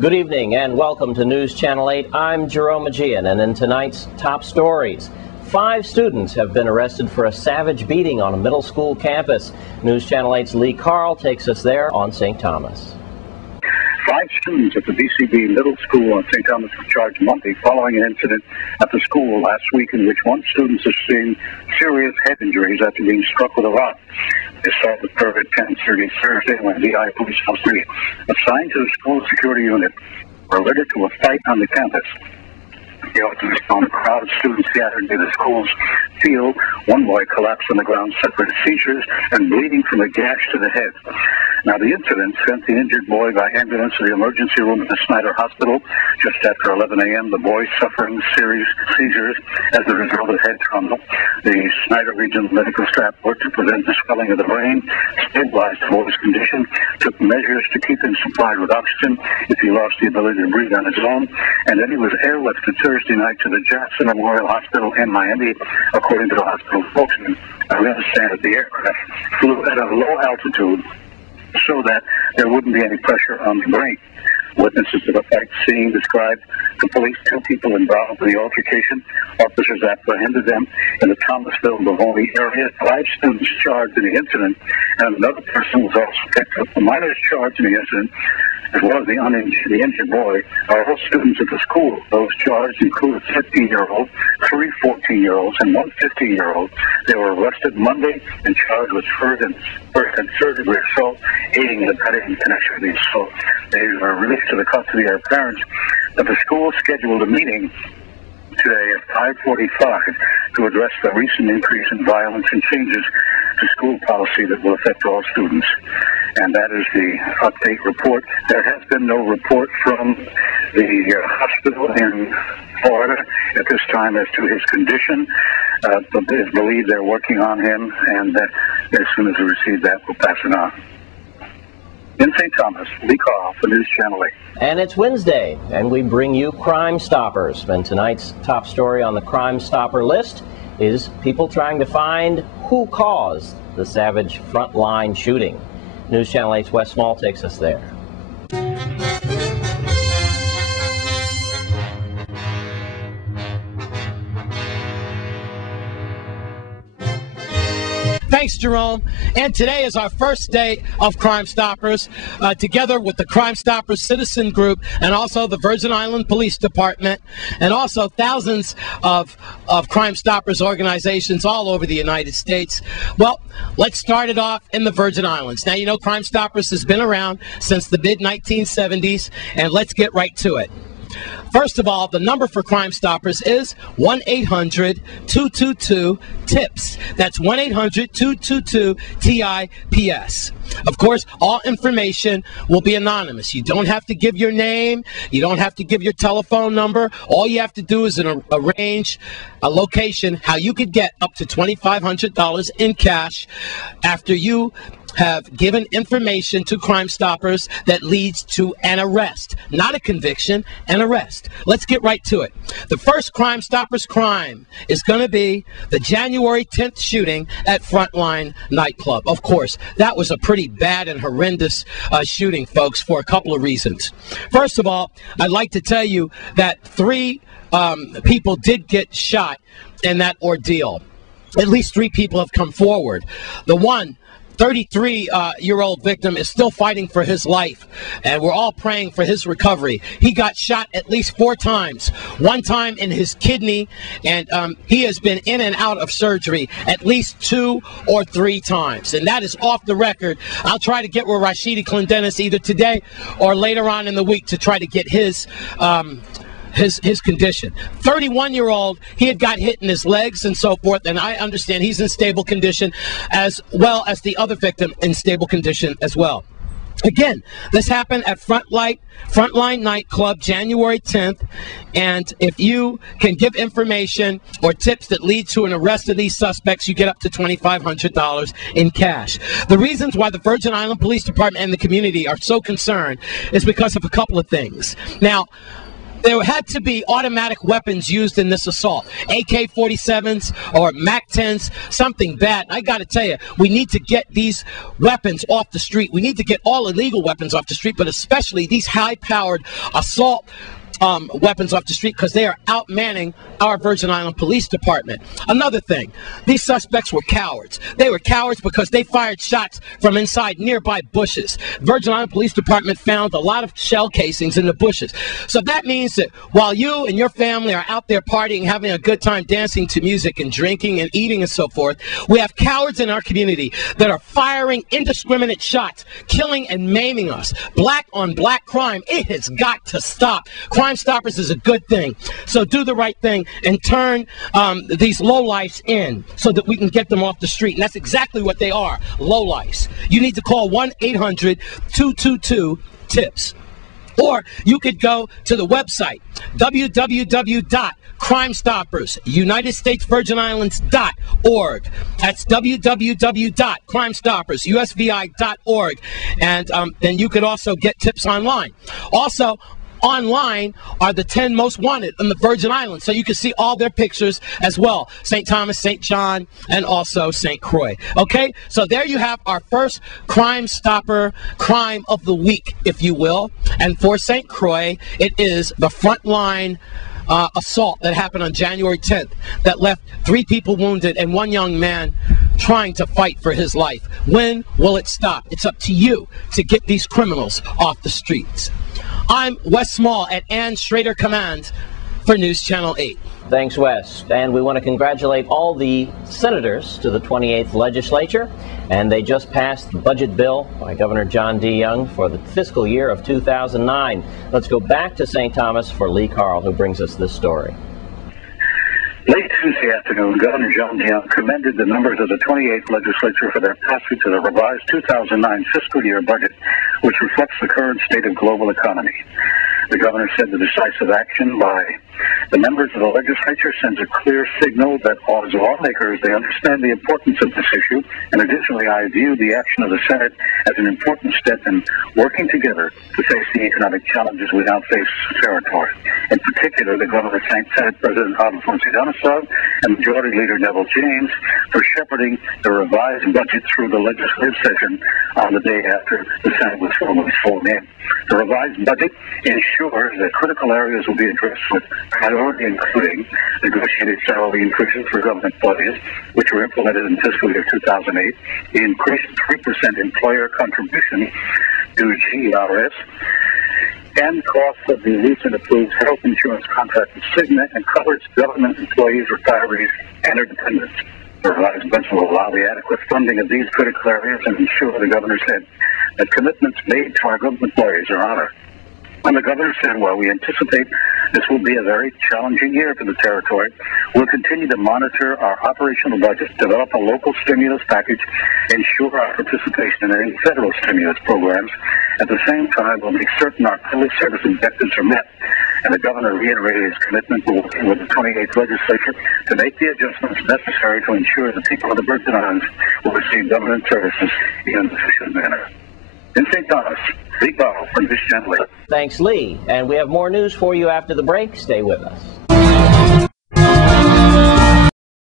Good evening and welcome to News Channel 8. I'm Jerome Aegean, and in tonight's top stories, 5 students have been arrested for a savage beating on a middle school campus. News Channel 8's Lee Carl takes us there on St. Thomas. 5 students at the BCB Middle School on St. Thomas were charged Monday following an incident at the school last week in which one student sustained serious head injuries after being struck with a rock. This assault occurred at 10:30 Thursday when VI police officers assigned to the school security unit were alerted to a fight on the campus. The officers found a crowd of students gathered near the school's field. One boy collapsed on the ground, suffering seizures and bleeding from a gash to the head. Now, the incident sent the injured boy by ambulance to the emergency room at the Snyder Hospital. Just after 11 a.m., the boy suffering serious seizures as a result of head trauma. The Snyder Regional Medical Staff worked to prevent the swelling of the brain, stabilized the boy's condition, took measures to keep him supplied with oxygen if he lost the ability to breathe on his own, and then he was airlifted Thursday night to the Jackson Memorial Hospital in Miami. According to the hospital spokesman, I understand that the aircraft flew at a low altitude so that there wouldn't be any pressure on the brain. Witnesses to the fight scene described the police 2 people involved in the altercation. Officers apprehended them in the Thomasville, Livonia area. 5 students charged in the incident, and another person was also picked up. The minors charged in the incident, as well as the injured boy, are all students at the school. Those charged include a 15-year-old, 3 14-year-olds, and 1 15-year-old. They were arrested Monday and charged with first and third-degree assault, aiding and abetting in connection with the assault. They were released to the custody of their parents. But the school scheduled a meeting today at 5:45 to address the recent increase in violence and changes to school policy that will affect all students. And that is the update report. There has been no report from the hospital in Florida at this time as to his condition, but it's believed they're working on him, and that as soon as we receive that, we'll pass it on. In St. Thomas, Lee Carl for News Channel 8. And it's Wednesday, and we bring you Crime Stoppers. And tonight's top story on the Crime Stopper list is people trying to find who caused the savage frontline shooting. News Channel 8's Wes Small takes us there. Thanks, Jerome. And today is our first day of Crime Stoppers, together with the Crime Stoppers Citizen Group and also the Virgin Island Police Department, and also thousands of Crime Stoppers organizations all over the United States. Well, let's start it off in the Virgin Islands. Now, you know, Crime Stoppers has been around since the mid-1970s, and let's get right to it. First of all, the number for Crime Stoppers is 1-800-222-TIPS. That's 1-800-222-TIPS. Of course, all information will be anonymous. You don't have to give your name. You don't have to give your telephone number. All you have to do is arrange a location how you could get up to $2,500 in cash after you have given information to Crime Stoppers that leads to an arrest. Not a conviction, an arrest. Let's get right to it. The first Crime Stoppers crime is going to be the January 10th shooting at Frontline nightclub. Of course, that was a pretty bad and horrendous shooting, folks, for a couple of reasons. First of all, I'd like to tell you that 3 people did get shot in that ordeal. At least 3 people have come forward. The 33-year-old victim is still fighting for his life, and we're all praying for his recovery. He got shot at least 4 times, 1 time in his kidney, and he has been in and out of surgery at least 2 or 3 times, and that is off the record. I'll try to get with Rashidi Clendenis either today or later on in the week to try to get his condition. 31-year-old, he had got hit in his legs and so forth, and I understand he's in stable condition, as well as the other victim in stable condition as well. Again, this happened at Frontline nightclub, January 10th, and if you can give information or tips that lead to an arrest of these suspects, you get up to $2,500 in cash. The reasons why the Virgin Island Police Department and the community are so concerned is because of a couple of things. Now, There had to be automatic weapons used in this assault. AK-47s or MAC-10s, something bad. I got to tell you, we need to get these weapons off the street. We need to get all illegal weapons off the street, but especially these high-powered assault weapons off the street, because they are outmanning our Virgin Island Police Department. Another thing, these suspects were cowards. They were cowards because they fired shots from inside nearby bushes. Virgin Island Police Department found a lot of shell casings in the bushes. So that means that while you and your family are out there partying, having a good time, dancing to music and drinking and eating and so forth, we have cowards in our community that are firing indiscriminate shots, killing and maiming us. Black on black crime, it has got to stop. Crime Stoppers is a good thing. So do the right thing and turn these lowlifes in so that we can get them off the street. And that's exactly what they are, lowlifes. You need to call 1-800-222-TIPS. Or you could go to the website, www.crimestoppersUnitedStatesVirginIslands.org. That's www.crimestoppersusvi.org. And then you could also get tips online. Also, online are the 10 most wanted in the Virgin Islands, so you can see all their pictures as well. St. Thomas, St. John, and also St. Croix. Okay, so there you have our first Crime Stopper crime of the week, if you will. And for St. Croix, it is the frontline assault that happened on January 10th that left 3 people wounded and 1 young man trying to fight for his life. When will it stop? It's up to you to get these criminals off the streets. I'm Wes Small at Ann Schrader Command for News Channel 8. Thanks, Wes. And we want to congratulate all the senators to the 28th legislature. And they just passed the budget bill by Governor John D. Young for the fiscal year of 2009. Let's go back to St. Thomas for Lee Carl, who brings us this story. Late Tuesday afternoon, Governor John D. Young commended the members of the 28th legislature for their passage of the revised 2009 fiscal year budget, which reflects the current state of global economy. The governor said the decisive action by the members of the legislature sends a clear signal that as lawmakers, they understand the importance of this issue, and additionally, I view the action of the Senate as an important step in working together to face the economic challenges we now face as a territory. In particular, the governor thanked Senate President Alfonso Donisaw and Majority Leader Neville James for shepherding the revised budget through the legislative session on the day after the Senate was formally sworn in. The revised budget ensures that critical areas will be addressed with priority, including negotiated salary increases for government employees, which were implemented in fiscal year 2008, the increased 3% employer contribution to GERS, and costs of the recent approved health insurance contract with Cigna and covers government employees, retirees, and their dependents. The revised budget will allow the adequate funding of these critical areas and ensure, the governor said, that commitments made to our government employees are honored. And the governor said, well, we anticipate this will be a very challenging year for the territory. We'll continue to monitor our operational budget, develop a local stimulus package, ensure our participation in any federal stimulus programs. At the same time, we'll make certain our public service objectives are met. And the governor reiterated his commitment to working with the 28th legislature to make the adjustments necessary to ensure the people of the Virgin Islands will receive government services in an efficient manner. In St. Thomas, Lee Carl from News Channel 8. Thanks, Lee. And we have more news for you after the break. Stay with us.